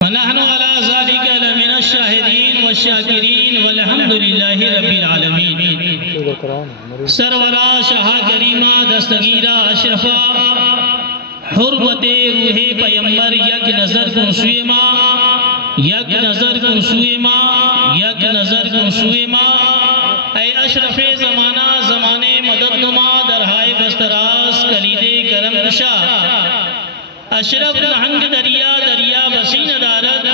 ونحن على ذلك لمن الشاهدين والشاكرين والحمد لله رب العالمين. سرورا شاہ کریمہ دستگیرہ اشرفہ حرمت روح پیمبر یک نظر کن سوئے ماں، یک نظر کن سوئے ماں، یک نظر کن سوئے ماں. اے اشرف زمانہ زمانے مدد نما درہائے بستراس کلید کرم کشا، اشرف نہنگ دریا دریا بسین دارد،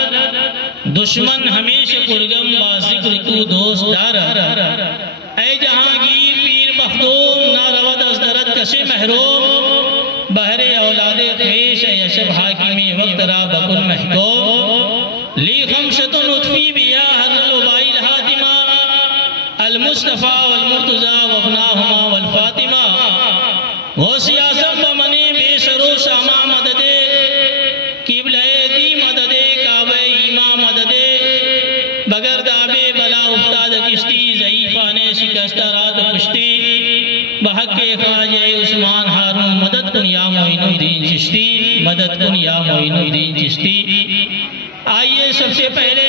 دشمن ہمیشہ پرگم با ذکر تو دوست دارد. اے جہانگیر پیر مخدوم نہ رود از درد کشے محروم، بہر اولاد خیش اے اشب حاکمی وقت را بکل محکوم. لی خمشت نطفی بیا حر الوبائی الحاتمہ، المصطفیٰ والمرتضی وابناہما والفاطمہ. وہ سیاست بمنے بے شرو شامہ مددے، قبلہ دی مددے کعبہ ایمہ مددے. بگر دابے بلا افتاد کشتی، ضعیفانے شکستہ رات کشتی. بحق خواجہ عثمان ہارون مدد کن یا معین الدین چشتی، مدد کن یا معین الدین چشتی. آئیے سب سے پہلے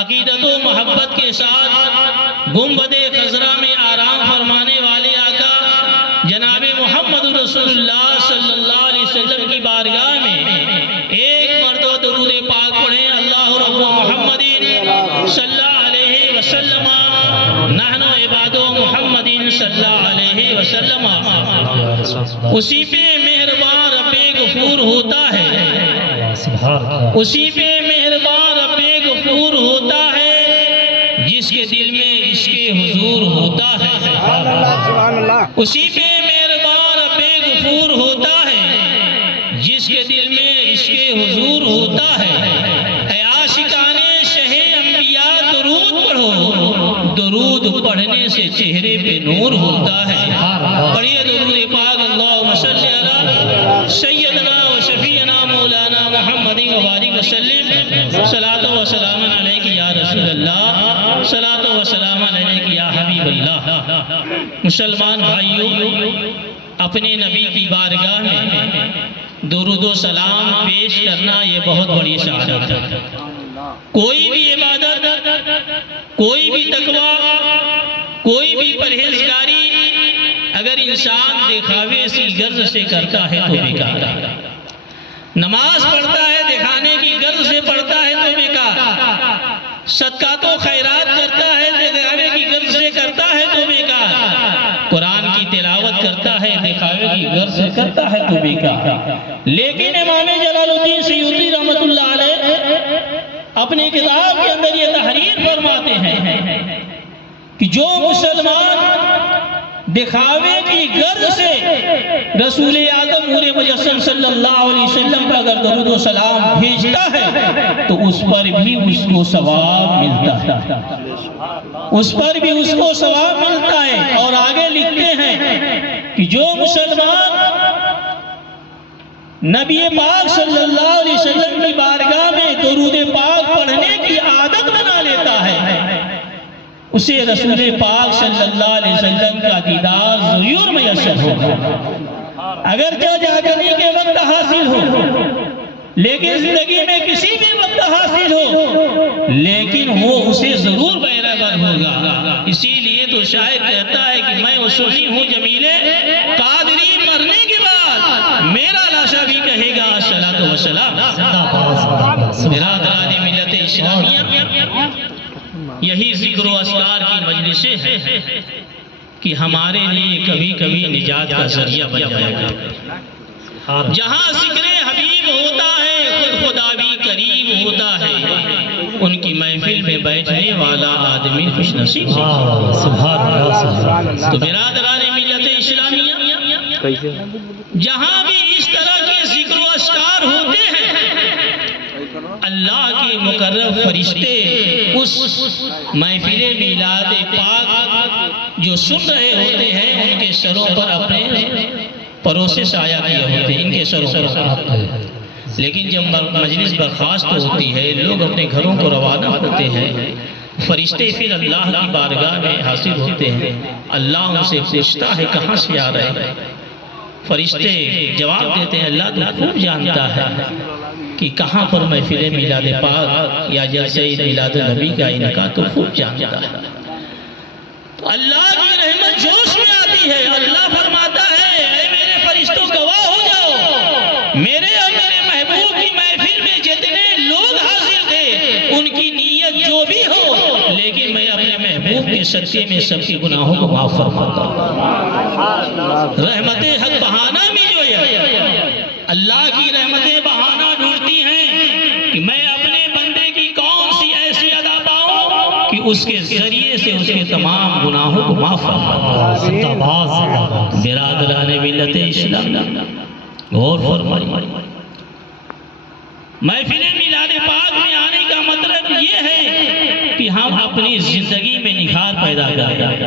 عقیدت و محبت کے ساتھ گنبد خضرا میں آرام فرمانے والے آقا جناب محمد رسول اللہ صلی اللہ علیہ وسلم کی بارگاہ میں ایک مرتبہ درود پاک پڑھیں. اللہ رب محمد صلی اللہ علیہ وسلم، نحن عباد محمد صلی اللہ علیہ وسلم. اسی پہ مہربان رب غفور ہوتا ہے، اسی پہ مہربان رب غفور ہوتا ہے، جس کے دل میں عشق حضور ہوتا ہے. اسی پہ مہربان رب غفور ہوتا ہے، جس کے دل میں عشق حضور ہوتا ہے. اے عاشقان شہ انبیاء درود پڑھو، درود پڑھنے سے چہرے پہ نور ہوتا ہے. پڑھیے درود پاک. اللہم صلی علی سیدنا و شفیعنا مولانا محمد وبارک وسلم. صلاۃ و سلام علیک یا رسول اللہ، صلاۃ و سلام علیک یا حبیب اللہ. مسلمان بھائیوں، اپنے نبی کی بارگاہ میں درود و سلام پیش کرنا یہ بہت بڑی سعادت ہے. کوئی بھی عبادت، کوئی بھی تقوی، کوئی بھی پرہیزگاری اگر انسان دکھاوے سی غرض سے کرتا ہے تو بیکار ہے. نماز پڑھتا ہے دکھانے کی غرض سے پڑھتا ہے تو بیکار. صدقات و خیرات کرتا ہے دکھاوے کی غرض سے کرتا ہے تو بیکار. قرآن کی تلاوت کرتا ہے دکھاوے کی غرض سے کرتا ہے تو بیکار. لیکن امام جلال الدین سیوطی رحمۃ اللہ علیہ اپنی کتاب کے اندر یہ تحریر فرماتے ہیں کہ جو مسلمان دکھاوے کی غرض سے رسول اعظم نور مجسم صلی اللہ علیہ وسلم پر اگر درود و سلام بھیجتا ہے تو اس پر بھی اس کو ثواب ملتا ہے، اس پر بھی اس کو ثواب ملتا ہے. اور آگے لکھتے ہیں کہ جو مسلمان نبی پاک صلی اللہ علیہ وسلم کی بارگاہ میں درود پاک پڑھنے کی عادت بنا لیتا ہے، اسے رسول پاک صلی اللہ علیہ وسلم کا دیدار ضرور میسر ہوگا. اگرچہ جاگنے کے وقت حاصل ہو، لیکن زندگی میں کسی بھی وقت حاصل ہو، لیکن وہ اسے ضرور بیرابر ہوگا. اسی لیے تو شاعر کہتا ہے کہ میں اصولی ہوں جمیلے قادری، مرنے کے بعد میرا لاشا بھی کہے گا الصلاۃ والسلام. برادران ملت اسلامیہ، یہی ذکر و اذکار کی مجلسیں ہیں کہ ہمارے لیے کبھی کبھی نجات کا ذریعہ بن جائے گا. جہاں ذکر حبیب ہوتا ہے خود خدا بھی قریب ہوتا ہے. ان کی محفل میں بیٹھنے والا آدمی خوش نصیب ہوتا ہے. تو برادران ملت اسلامیہ، جہاں بھی اس طرح کے ذکر و اذکار ہوتے ہیں، اللہ کے مقرب فرشتے اس محفل میلاد پاک جو سن رہے ہوتے ہیں ان کے سروں پر اپنے پروں سے سایہ کیے ہوتے ہیں، ان کے سروں پر. لیکن جب مجلس برخاست ہوتی ہے، لوگ اپنے گھروں کو روانہ ہوتے ہیں، فرشتے پھر اللہ کی بارگاہ میں حاضر ہوتے ہیں. اللہ ان سے پوچھتا ہے کہاں سے آ رہے ہیں؟ فرشتے جواب دیتے ہیں اللہ تو خوب جانتا ہے کہ کہاں پر محفل میلاد پاک یا جلسہ میلاد النبی کا انعقاد تو خوب جانتا ہے. تو اللہ کی رحمت جوش میں آتی ہے. اللہ فرماتا ہے اے میرے فرشتوں گواہ ہو جاؤ، میرے اور میرے محبوب کی محفل میں جتنے لوگ حاضر تھے ان کی نیت جو بھی ہو، لیکن میں اپنے محبوب کے صدقے میں سب کے گناہوں کو معاف فرماتا ہوں. رحمت حق بہانہ میں جو ہے اللہ کی رحمتیں بہانہ ڈھونڈتی ہیں کہ میں اپنے بندے کی کون سی ایسی ادا پاؤں کہ اس کے ذریعے سے اس کے تمام گناہوں کو معاف فرماؤں. برادران ملت اسلام غور فرمائیے، محفل میلاد پاک میں آنے کا مطلب یہ ہے کہ ہم اپنی زندگی میں نکھار پیدا کریں.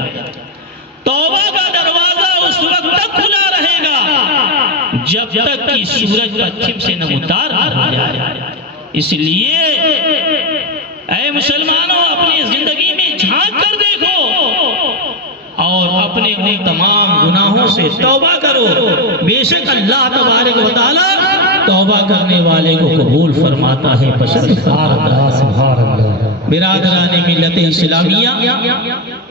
توبہ کا دروازہ اس وقت تک کھلا رہے گا جب تک کہ سورج پچھم سے نمودار ہو جائے. اس لیے اے مسلمانوں اپنی زندگی میں جھانک کر دیکھو اور اپنے ان تمام گناہوں سے توبہ کرو. بے شک اللہ تبارک و تعالی توبہ کرنے والے کو قبول فرماتا ہے، پسند فرماتا ہے. برادران ملت اسلامیہ،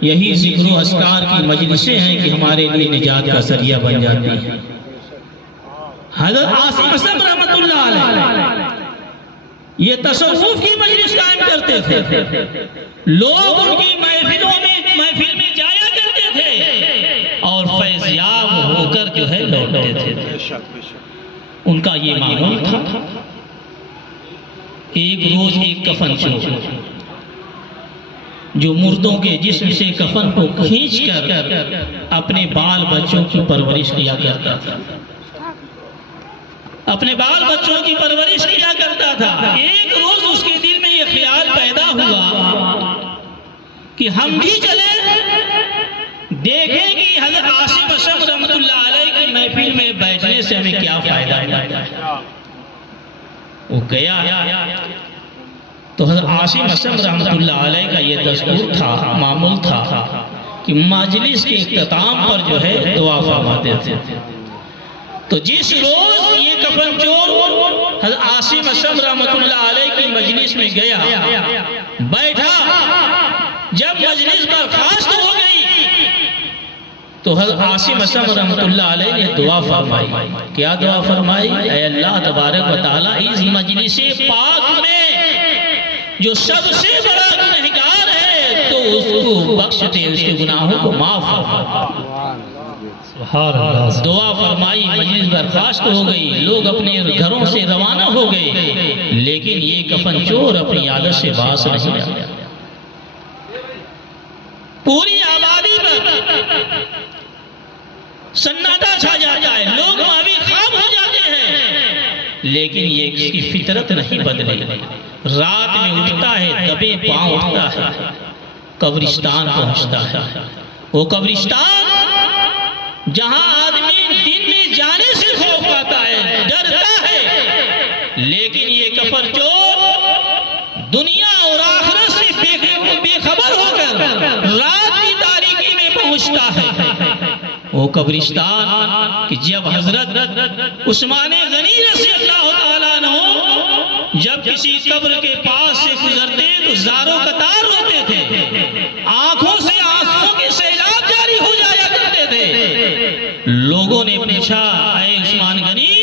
یہی ذکر و اذکار کی مجلسیں ہیں کہ ہمارے لیے نجات کا ذریعہ بن جاتی ہیں. حضرت عاصم اسلم رحمت اللہ علیہ یہ تصوف کی مجلس قائم کرتے تھے. لوگ ان کی محفل میں جایا کرتے تھے اور فیضیاب ہو کر جو ہے لوٹتے تھے. ان کا یہ معمول تھا. ایک روز ایک کفن چور جو مردوں کے جسم سے کفن کو کھینچ کر اپنے بال بچوں کی پرورش کیا کرتا تھا، اپنے بال بچوں کی پرورش کیا کرتا تھا. ایک روز اس کے دل میں یہ خیال پیدا ہوا کہ ہم بھی چلے دیکھیں کہ حضرت عاصم اسلم رحمت اللہ علیہ کی محفل میں بیٹھنے سے ہمیں کیا فائدہ ہے. وہ گیا تو حضرت عاصم اسلم رحمت اللہ علیہ کا یہ دستور تھا، معمول تھا کہ مجلس کے اختتام پر جو ہے دعا فرماتے تھے. تو جس روز یہ کفن چور حضرت عاصم اسلم رحمت اللہ علیہ کی مجلس میں گیا، بیٹھا، جب مجلس برخاست ہو گئی تو حضرت عاصم اسلم رحمت اللہ علیہ نے دعا فرمائی. کیا دعا فرمائی؟ اے اللہ تبارک و تعالی اس مجلس پاک میں جو سب سے بڑا گنہگار ہے تو اس کو بخش دے، اس کے گناہوں کو معاف فرما. دعا فرمائی، مجلس برخاست ہو گئی، لوگ اپنے گھروں سے روانہ ہو گئے، لیکن یہ کفن چور اپنی عادت سے باز نہیں آیا. پوری آبادی پر سناٹا چھا جاتا ہے، لوگ ماوی خواب ہو جاتے ہیں، لیکن یہ اس کی فطرت نہیں بدلی. رات میں اٹھتا ہے، دبے پاؤں اٹھتا ہے، قبرستان پہنچتا ہے. وہ قبرستان جہاں آدمی دن میں جانے سے خوف پاتا ہے، ڈرتا ہے، لیکن یہ کفن چور دنیا اور آخرت سے بے خبر ہو کر رات کی تاریکی میں پہنچتا ہے. وہ قبرستان کہ جب حضرت عثمان غنی رضی اللہ تعالیٰ عنہ جب کسی قبر کے پاس سے گزرتے تو زاروں قطار ہوتے تھے، آنکھوں سے آنسوں کے سیلاب جاری ہو جایا کرتے تھے. لوگوں نے پوچھا اے عثمان غنی،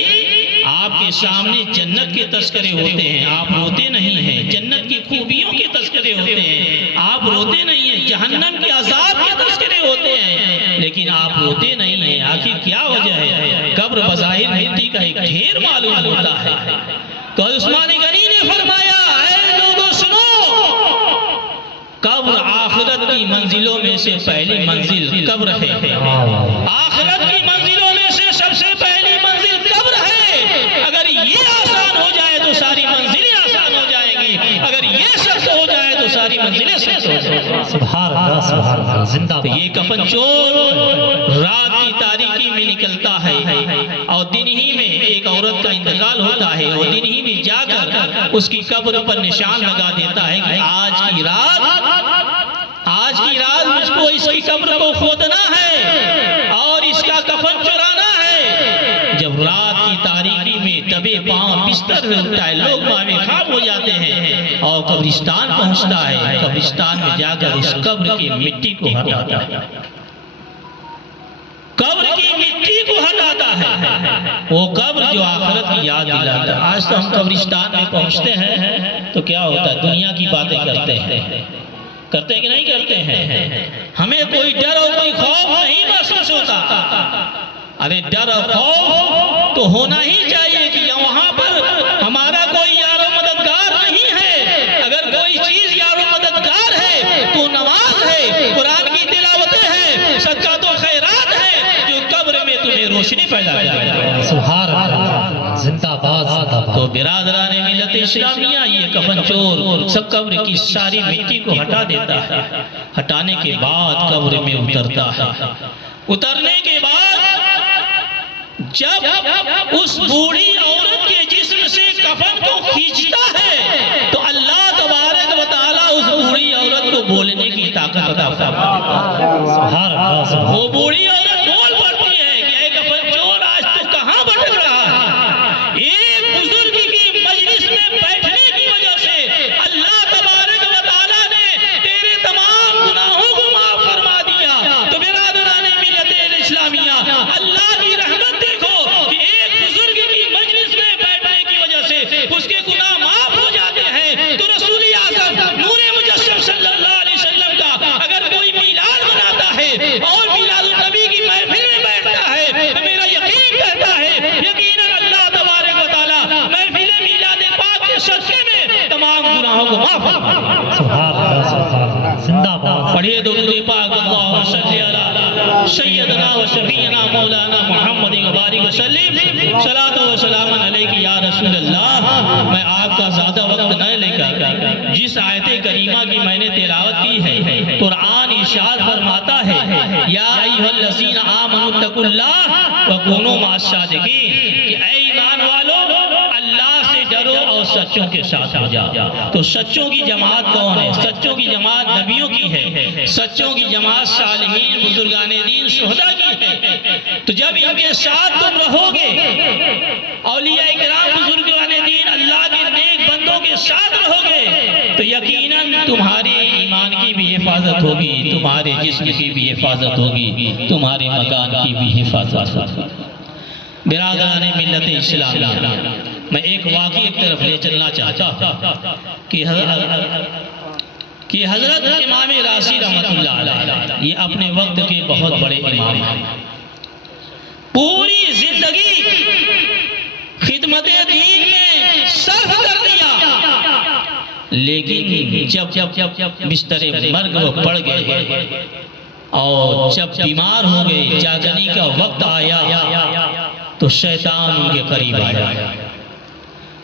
آپ کے سامنے جنت کے تذکرے ہوتے ہیں، آپ روتے نہیں ہیں. جنت کی خوبیوں کے تذکرے ہوتے ہیں، آپ روتے نہیں ہیں. جہنم کے عذاب کے تذکرے ہوتے ہیں، لیکن آپ روتے نہیں ہیں. آخر کیا وجہ ہے؟ قبر بظاہر مٹی کا ایک ڈھیر معلوم ہوتا ہے. تو عثمان غنی نے فرمایا اے لوگوں سنو، قبر آخرت کی منزلوں میں سے پہلی منزل قبر ہے. آخرت کی منزلوں میں سے سب سے پہلی منزل قبر ہے. اگر یہ آسان ہو جائے تو ساری منزلیں آسان ہو جائیں گی، اگر یہ سخت ہو جائے تو ساری منزلیں سخت ہو جائیں گی. سبحان اللہ، سبحان اللہ، زندہ. یہ کفن چور رات کی تاریکی میں نکلتا ہے اور دن ہی میں ایک عورت کا انتقال ہوتا ہے اور دن ہی میں جا کر اس کی قبر پر نشان لگا دیتا ہے کہ آج کی رات مجھ کو اس کی قبر کو کھودنا ہے اور اس کا کفن چرانا ہے. جب رات کی تاریکی میں دبے دبے پاؤں بستر میں ہوتا ہے، لوگ ماوے خواب ہو جاتے ہیں اور قبرستان پہنچتا ہے، قبرستان میں جا کر اس قبر کی مٹی کو ہٹاتا ہے، قبر کی مٹی کو ہٹاتا ہے، وہ قبر جو آخرت کی یاد دلاتا ہے۔ آج تو ہم قبرستان میں پہنچتے ہیں تو کیا ہوتا ہے، دنیا کی باتیں کرتے ہیں کہ نہیں کرتے ہیں، ہمیں کوئی ڈر اور کوئی خوف نہیں محسوس ہوتا۔ ارے ڈر اور خوف تو ہونا ہی چاہیے کہ وہاں پر ہمارا کوئی یار و مددگار نہیں ہے۔ اگر کوئی چیز یار و مددگار ہے تو نماز ہے، قرآن کی تلاوتیں ہیں، صدقات و خیرات ہے جو قبر میں تمہیں روشنی پیدا کرے گا۔ سبحان اللہ، زندہ باد زندہ باد۔ تو برادران ملت اسلامیہ، یہ کفن چور سب قبر کی ساری مٹی کو ہٹا دیتا ہے، ہٹانے کے بعد قبر میں اترتا ہے، اترنے کے بعد جب اس بوڑھی عورت کے جسم سے کفن کو کھینچتا ہے تو اللہ تبارک و تعالیٰ اس بوڑھی عورت کو بولنے کی طاقت عطا فرماتا ہے۔ سبحان اللہ، وہ بوڑھی عورت بول پڑتی ہے کہ اے کفن چور، آج تو کہاں بھٹک رہا ہے؟ ایک بزرگ کی مجلس میں بیٹھنے کی وجہ سے اللہ تبارک و تعالیٰ نے تیرے تمام گناہوں کو معاف فرما دیا۔ تو برادران ملت اسلامیہ، اللہ کی رحمت دیکھو کہ ایک بزرگ کی مجلس میں بیٹھنے کی وجہ سے اس کے گناہ معاف ہو جاتے ہیں۔ تو رسول اعظم نور مجسم صلی اللہ علیہ وسلم کا اگر کوئی میلاد مناتا ہے اور میلاد النبی کی محفل میں بیٹھتا ہے تو میرا یقین کہتا ہے یقیناً اللہ تبارک و تعالیٰ محفل میلاد پاک کے صدقے میں تمام گناہوں کو معاف فرما دے گا۔ سبحان اللہ، سبحان اللہ، زندہ باد۔ پڑھیے درود پاک، اللہم صلی علی سیدنا و شفیعنا مولانا محمد وبارک وسلم، صلاۃ و سلام علیک یا رسول اللہ۔ میں آپ کا زیادہ وقت نہ لے کر جس آیت کریمہ کی میں نے تلاوت کی ہے، قرآن ارشاد فرماتا ہے یا ایھا الذین آمنوا اتقوا اللہ وکونوا مع الصادقین، کہ اے ایمان والو اللہ سے ڈرو اور سچوں کے ساتھ ہو جاؤ۔ تو سچوں کی جماعت کون ہے؟ سچوں کی جماعت نبیوں کی ہے، سچوں کی جماعت صالحین بزرگان دین شہداء کی ہے۔ تو جب ان کے ساتھ تم رہو گے، اولیاء کرام بزرگان دین اللہ کے نیک بندوں کے ساتھ رہو گے، تو یقیناً تمہارے ایمان کی بھی حفاظت ہوگی، تمہارے جسم کی بھی حفاظت ہوگی، تمہارے مکان کی بھی حفاظت ہوگی۔ برادران ملت اسلامیہ، میں ایک واقعی ایک طرف لے چلنا چاہتا ہوں کہ حضرت امام راضی رحمۃ اللہ علیہ یہ اپنے وقت کے بہت بڑے امام ہیں، پوری زندگی خدمت دین میں صرف کر دیا، لیکن جب بستر مرگ وہ پڑ گئے اور جب بیمار ہو گئے، جاگنے کا وقت آیا تو شیطان ان کے قریب آیا،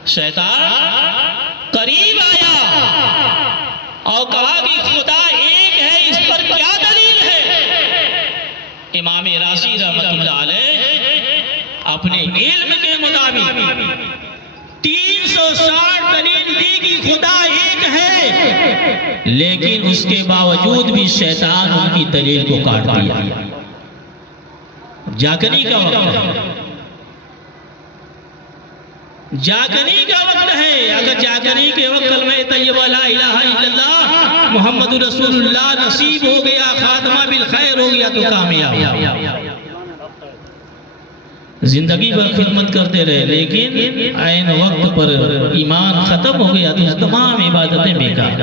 شیطان قریب آیا اور کہا کہ خدا ایک ہے، اس پر کیا دلیل ہے؟ امام راضی رحمۃ اللہ علیہ اپنے علم کے مطابق 360 دلیل دی کہ خدا ایک ہے، لیکن اس کے باوجود بھی شیطان ان کی دلیل کو کاٹ دیا۔ جاگنے کا وقت ہے، جاگنے کا وقت ہے، اگر جاگنے کے وقت کلمہ طیبہ لا الہ الا اللہ محمد رسول اللہ نصیب ہو گیا، خاتمہ بالخیر ہو گیا تو کامیاب۔ زندگی بھر خدمت کرتے رہے، لیکن عین وقت پر ایمان ختم ہو گیا تو تمام عبادتیں بیکار۔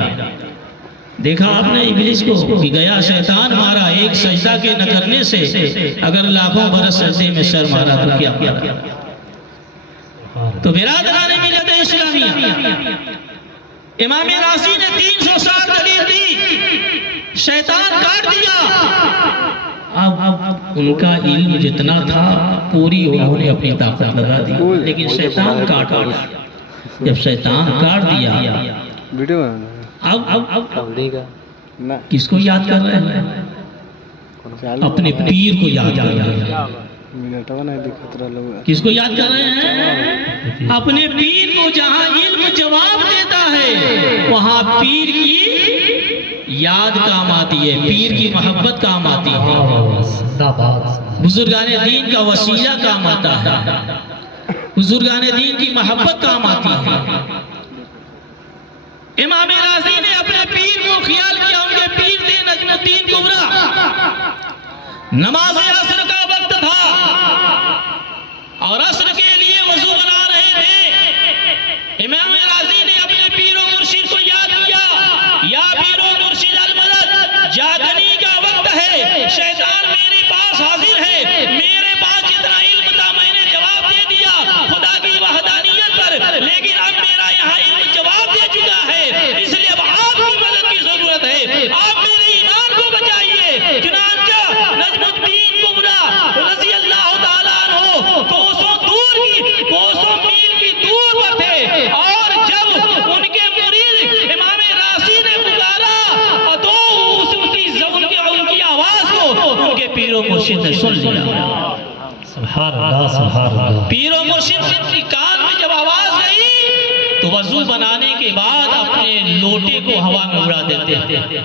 دیکھا آپ نے ابلیس کو کہ گیا شیطان مارا ایک سجدہ کے نہ کرنے سے، اگر لاکھوں برس سجدے میں سر مارا تو کیا کیا؟ تو برادران ملت اسلامیہ، امام راضی نے 360 دلیل دی، شیطان کاٹ دیا۔ اب ان کا علم جتنا تھا پوری انہوں نے اپنی طاقت لگا دی، لیکن شیطان کاٹ دیا۔ جب شیطان کاٹ دیا، اب کس کو یاد کر رہے ہیں؟ اپنے پیر کو یاد کر رہے ہیں۔ کس کو یاد کر رہے ہیں؟ اپنے پیر کو۔ جہاں علم جواب دیتا ہے وہاں پیر کی یاد کام آتی ہے، پیر کی محبت کام آتی ہے، بزرگان دین کا وسیلہ کام آتا ہے۔ بزرگان دین کی محبت کام آتی ہے۔ امام راضی نے اپنے پیر کو خیال کیا، ان کے پیر تھے نجم الدین کبرا۔ نماز عصر کا وقت تھا اور عصر کے لیے وضو بنا رہے تھے۔ امام راضی نے اپنے پیر و مرشد کو یاد کیا، یا پیر و مرشد المدد، جاگنے کا وقت ہے، شیطان میرے پاس حاضر ہے، میرے پاس جتنا علم تھا میں نے جواب دے دیا خدا کی وحدانیت پر، لیکن اب میرا یہاں علم جواب دے چکا ہے، اس لیے اب آپ کی مدد کی ضرورت ہے، آپ میرے ایمان کو بچائیے۔ چنانچہ نجم الدین کبرا رضی اللہ تعالیٰ عنہ کوسوں میل کی دور پر تھے، اور جب ان کے مرید امام راضی نے پکارا تو ان کی آواز کو ان کے پیر و مرشد نے سن لیا۔ سبحان اللہ سبحان اللہ۔ پیر و مرشد کی کان میں جب آواز گئی تو وضو بنانے کے بعد اپنے لوٹے کو ہوا میں اڑا دیتے ہیں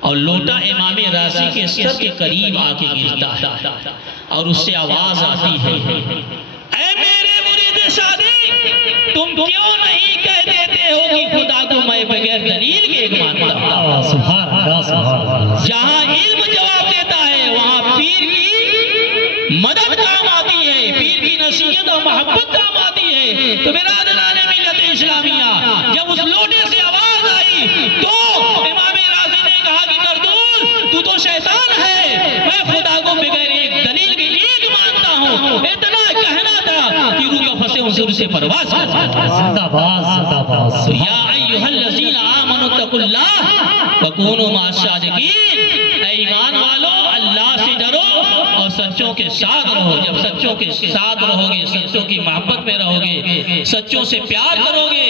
اور لوٹا امام راضی کے سر کے قریب آ کے گرتا ہے اور اس سے آواز آتی ہے، اے میرے مرید صادق، تم کیوں نہیں کہہ دیتے ہو کہ خدا کو میں بغیر دلیل کے ایک مانتا ہوں؟ سبحان اللہ سبحان اللہ۔ جہاں علم جواب دیتا ہے وہاں پیر کی مدد کام آتی ہے، پیر کی نصیحت اور محبت کام آتی ہے۔ تو برادران ملت اسلامیہ، جب اس لوٹے سے آواز آئی تو امام راضی نے کہا کہ مردود تو تو شیطان ہے، میں خدا کو بغیر ایک دلیل کے ایک مانتا ہوں۔ اتنا کہنا تھا کہ روح کا فصح حضور سے پرواز کرتا ہے۔ زندہ باد زندہ باد۔ یا ایھا الذین آمنوا اتقوا اللہ وکونوا مع الصادقین، اے ایمان والو اللہ سے ڈرو اور سچوں کے ساتھ رہو۔ جب سچوں کے ساتھ رہو گے، سچوں کی محبت میں رہو گے، سچوں سے پیار کرو گے،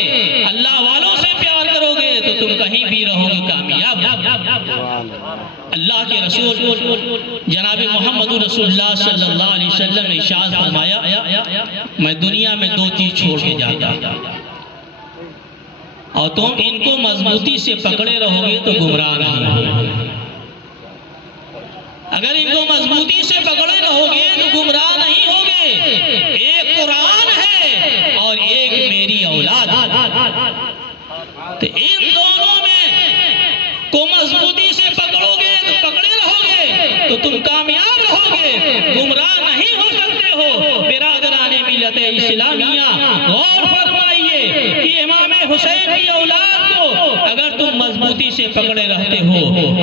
اللہ والوں سے پیار کرو گے تو تم کہیں بھی رہو گے کامیاب۔ اللہ کے رسول جناب محمد رسول اللہ صلی اللہ علیہ وسلم نے ارشاد فرمایا، میں دنیا میں دو چیز چھوڑ کے جاتا ہوں اور تم ان کو مضبوطی سے پکڑے رہو گے تو گمراہ نہیں ہوگے۔ اگر ان کو مضبوطی سے پکڑے رہو گے تو گمراہ نہیں ہوگے۔ ایک قرآن ہے اور ایک میری اولاد ہے، تو ان دونوں میں کو مضبوطی سے پکڑو گے تو پکڑے رہو گے تو تم کامیاب رہو گے، گمراہ نہیں ہو سکتے ہو۔ برادران ملت اسلامیہ، غور فرمائیے کہ امام حسین کی اولاد کو اگر تم مضبوطی سے پکڑے رہتے ہو،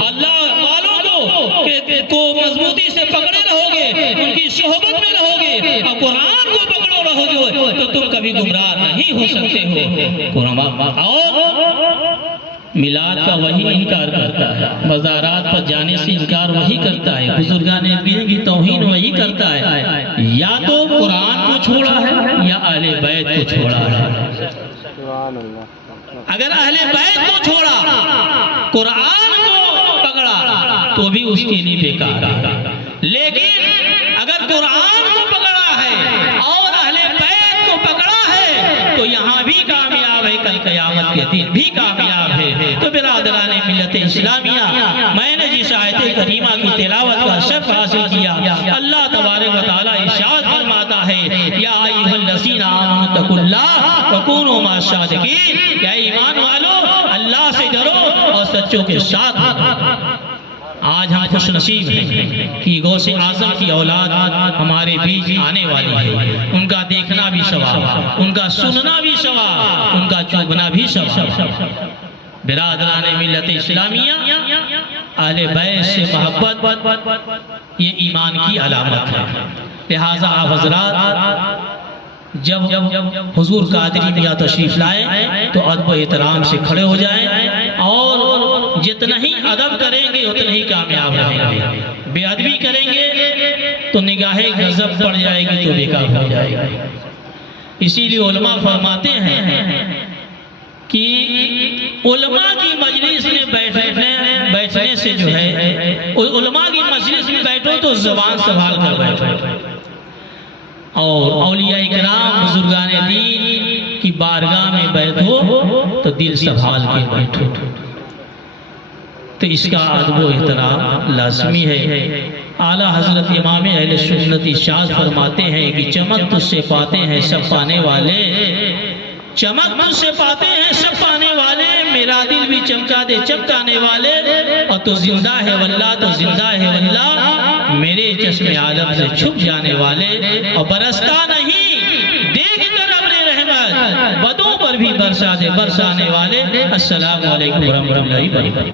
اللہ والوں کو مضبوطی سے پکڑے رہو گے، ان کی صحبت میں رہو گے اور قرآن کو پکڑو رہو گے تو تم کبھی گمراہ نہیں ہو سکتے ہو۔ اور میلاد کا وہی انکار کرتا ہے، مزارات پر جانے سے انکار وہی کرتا ہے، بزرگان دین کی توہین وہی کرتا ہے، یا تو قرآن کو چھوڑا ہے یا اہل بیت کو چھوڑا ہے۔ اگر اہل بیت کو چھوڑا، قرآن کو پکڑا تو بھی اس کے لیے بیکار ہے، لیکن اگر قرآن کو پکڑا ہے اور اہل بیت کو پکڑا ہے تو یہاں بھی کامیاب ہے، کل قیامت کے دن بھی کامیاب ہے۔ تو برادران ملت اسلامیہ، میں نے جس آیت کریمہ کی تلاوت کا شرف حاصل کیا، اللہ تبارک و تعالیٰ ارشاد فرماتا ہے، یا ایھا الذین آمنوا اتقوا اللہ وکونوا مع الصادقین، کہ اے ایمان والو اللہ سے ڈرو اور سچوں کے ساتھ رہو۔ آج ہم خوش نصیب ہیں کہ غوث اعظم کی اولاد ہمارے بیچ آنے والی ہے، ان کا دیکھنا بھی ثواب، ان کا سننا بھی ثواب، ان کا چوبنا بھی ثواب۔ برادران ملت اسلامیہ، اہل بیت سے محبت یہ ایمان کی علامت ہے، لہٰذا آپ حضرات جب حضور قادری میاں تشریف لائیں تو ادب و احترام سے کھڑے ہو جائیں، اور جتنا ہی ادب کریں گے اتنا ہی کامیاب رہیں گے۔ بے ادبی کریں گے تو نگاہ غضب پڑ جائے گی تو بیکار ہو جائے گی۔ اسی لیے علماء فرماتے ہیں کہ علماء کی مجلس میں بیٹھنے سے جو ہے، علماء کی مجلس میں بیٹھو تو زبان سنبھال کر بیٹھو، اور اولیاء اکرام بزرگان دین کی بارگاہ میں بیٹھو تو دل سنبھال کے بیٹھو۔ تو اس کا ادب و احترام لازمی ہے۔ اعلیٰ حضرت امام اہل سنت ارشاد فرماتے ہیں کہ چمک تجھ سے پاتے ہیں سب پانے والے، چمک تجھ سے پاتے ہیں سب پانے والے، میرا دل بھی چمکا دے چمکانے والے، اور تو زندہ ہے واللہ تو زندہ ہے واللہ، میرے چشم عالم سے چھپ جانے والے، اور برستا نہیں دیکھ کر اپنے رحمت بدوں پر بھی برسا دے برسانے والے۔ السلام علیکم ورحمۃ اللہ وبرکاتہ۔